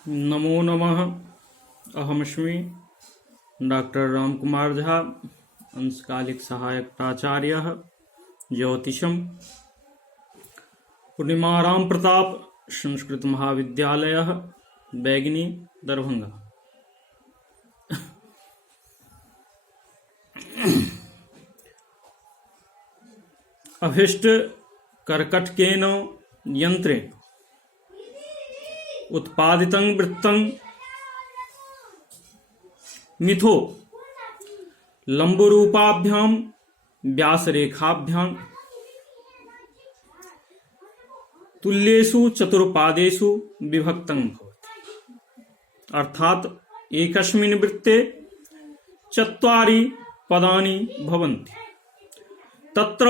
नमो नमः। अहमस्मि डॉक्टर रामकुमार झा, अंशकालिक सहायक प्राचार्य ज्योतिषम, पूर्णिमा राम प्रताप संस्कृत महाविद्यालय, बैगनी, दरभंगा। अभिष्ट कर्कटकेन यंत्रेण उत्पादितं वृत्तं मिथो लंबरूपाभ्यां व्यासरेखाभ्यां तुल्येषु चतुर्पादेषु विभक्तं भवति। अर्थात एकस्मिन् वृत्ते चत्वारि पदानि भवन्ति। तत्र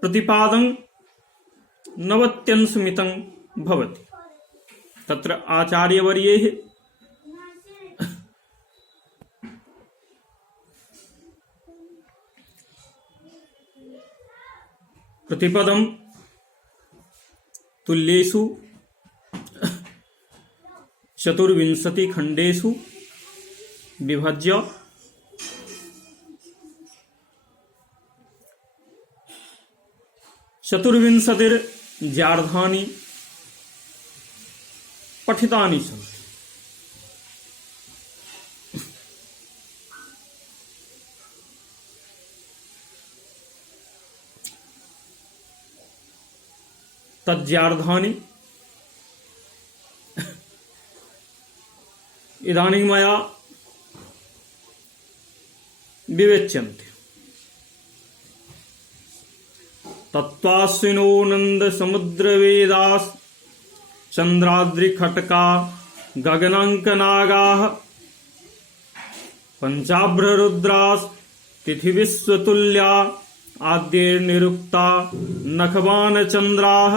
प्रतिपादं नवत्यंशमितं भवति। तत्र आचार्यवर्यैः प्रतिपदं तुल्येषु चतुर्विंशति खण्डेषु विभज्य चतुर्विंशतिर्जार्धानि पठितानि सन्ति। तज्जार्धानि इदानीं मया विवेच्यन्ते। तत्त्वाश्विनो नंद समुद्रवेदास चंद्राद्रिखटका गगनांकनागाः पंचाभ्ररुद्रास तिथिविश्वतुल्या आद्यैर्निरुक्ता नखवानचन्द्राः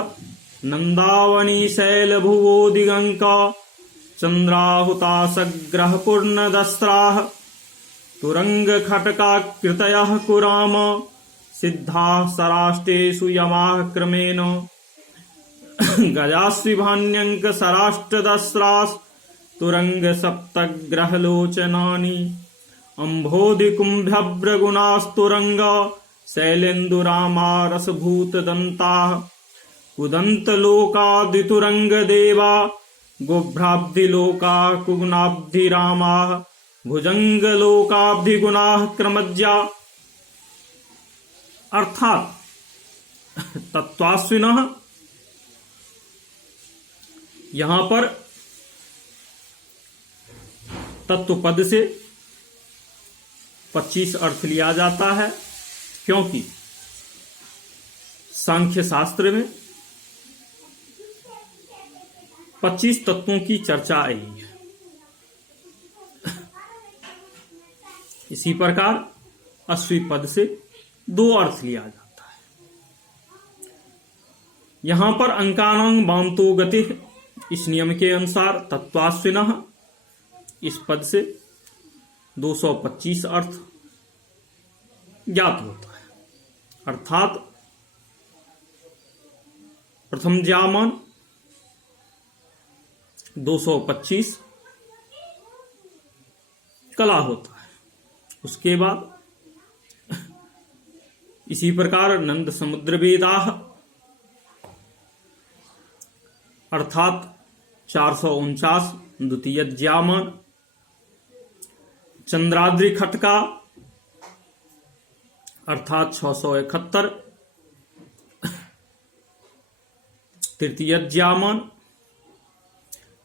नन्दावनी शैलभुवो दिगंका चन्द्राहुतासग्रहपूर्णदस्राः तुरंगखटकाकृतयः कुराम सिद्धाः सराष्टेषु यमाः क्रमेण गजास्विभान्यंक सराष्टदस्रास् तुरंग सप्तग्रहलोचनानि अम्भोधिकुम्भ्यभ्रगुणास्तुरंग शैलेन्दुरामा रसभूतदन्ताः कुदन्तलोकादितुरंगदेवा गोभ्राब्धिलोका कुगुणाब्धिरामाः भुजंगलोकाब्धिगुणाः क्रमज्या। अर्थात तत्त्वाश्विनः, यहां पर तत्व पद से 25 अर्थ लिया जाता है, क्योंकि सांख्य शास्त्र में 25 तत्वों की चर्चा आई है। इसी प्रकार अश्वी पद से 2 अर्थ लिया जाता है। यहां पर अंकानां वामतो गति, इस नियम के अनुसार तत्त्वाश्विनः, इस पद से 225 अर्थ ज्ञात होता है। अर्थात प्रथम ज्यामान 225 कला होता है। उसके बाद इसी प्रकार नंद समुद्र वेदाः, अर्थात 449 द्वितीय ज्यामान, चंद्राद्रि खटका अर्थात 671 तृतीय ज्यामान,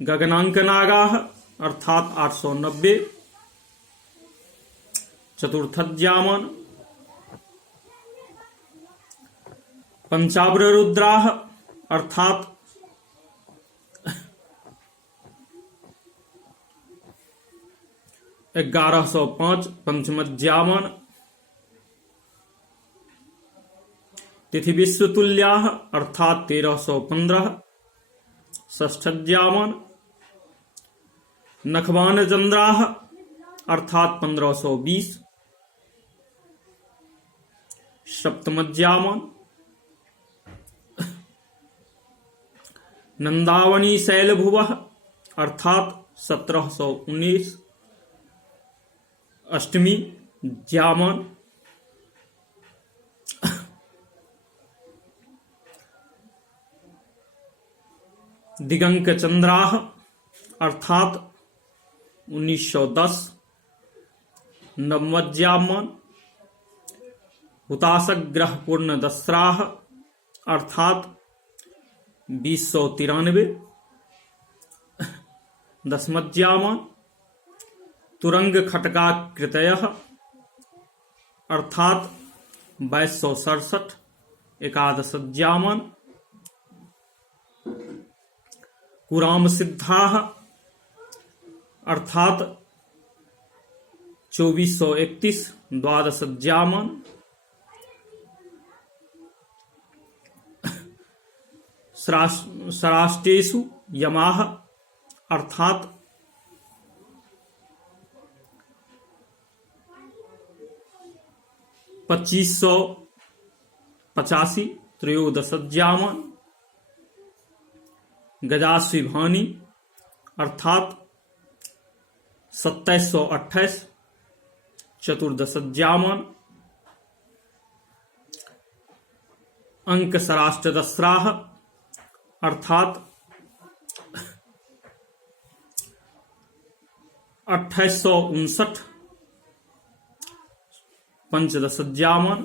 गगनांकनागाः अर्थात 890 चतुर्थ ज्यामान, पंचाभ्ररुद्राः अर्थात 1105 पंचम ज्यामान, तिथि विश्वतुल्याः अर्थात 1315 षष्ठ ज्यामान, नखवानचन्द्राः अर्थात 1520 सप्तम ज्यामान, नंदावनी शैलभुवः अर्थात 1719 अष्टमी ज्यामन। दिगंक चंद्राह अर्थात 1910 नवमज्यामन। हुताशक ग्रह पूर्ण दसराह अर्थात 2093 दसमज्यामन। तुरंग खटकाकृतयः अर्थात 2267 एकादशज्यामन। कुराम सिद्धाः अर्थात 2431 द्वादशज्यामन। सराष्टेषु यमाः अर्थात 2585 त्रयोदशज्यामन। गजास्विभानी अर्थात 2728 चतुर्दशज्यामन। अंक सराष्टदस्राः अर्थात 2859 पंचदशज्यामन।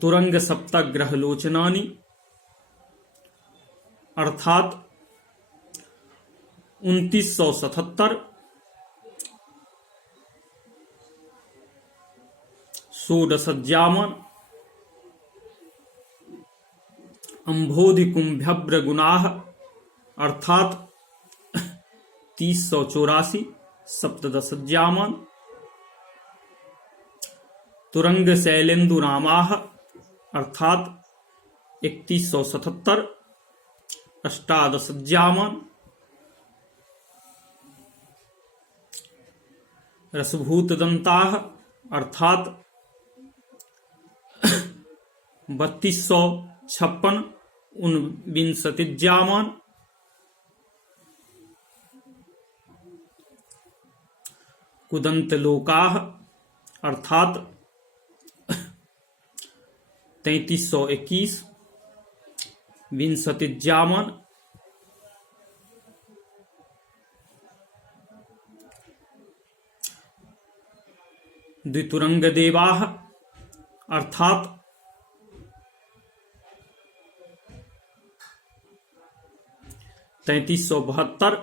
तुरंग सप्तग्रह लोचनानी अर्थात 2977 षोडशज्यामन। अंभोधि कुंभ्यभ्र गुणाः अर्थात 3084 सप्तदशज्यामन। तुरंग शैलेन्दु नामाः अर्थात 3177 अष्टादशज्यामन। रसभूत दंताः अर्थात 3256 ऊनविंशतिज्यामन। कुदंत लोकाः अर्थात 3321 विंशतिज्यामन। द्वितुरंग देवाः अर्थात 3372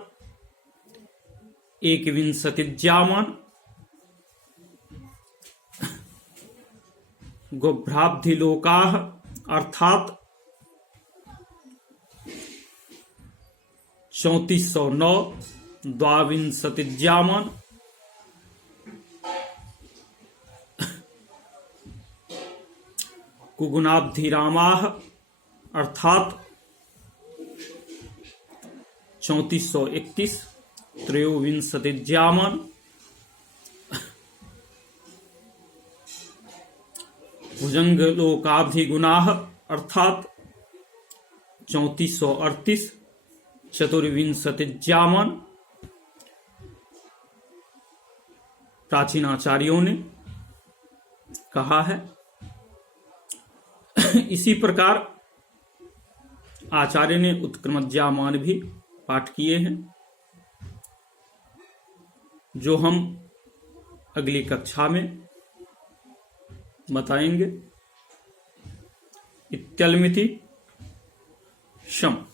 एकविंशतिज्यामन। गोभ्राब्धिलोकाः अर्थात 3409 द्वाविंशतिज्यामन। कुगुणाब्धिरामाः अर्थात 3421 त्रयोविंशतिज्यामन। भुजंग लोकाब्धिगुणाः अर्थात 3438 चतुर्विंशतिज्यामन। प्राचीन आचार्यों ने कहा है। इसी प्रकार आचार्य ने उत्क्रमज्यामान भी पाठ किए हैं, जो हम अगली कक्षा में बताएंगे। इत्यल्मिति शम।